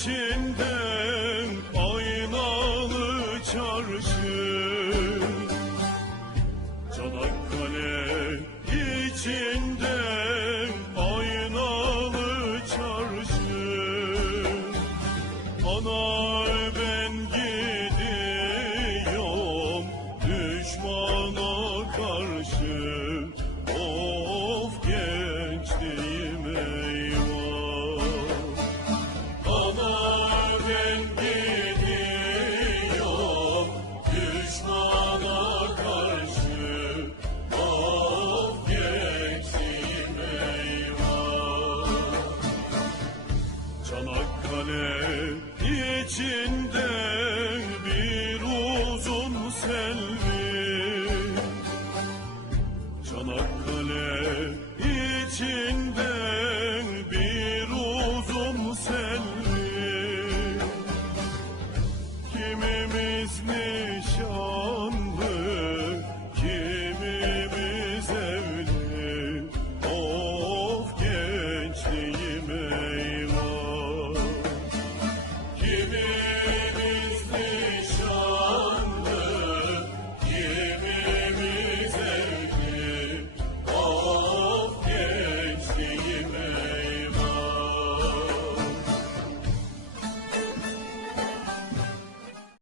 içinden aynalı çarşı. Çanakkale içinden aynalı çarşı. Ana alev içinde bir uzun selvi. Çanakkale içinde bir uzun selvi. Kimimiz ne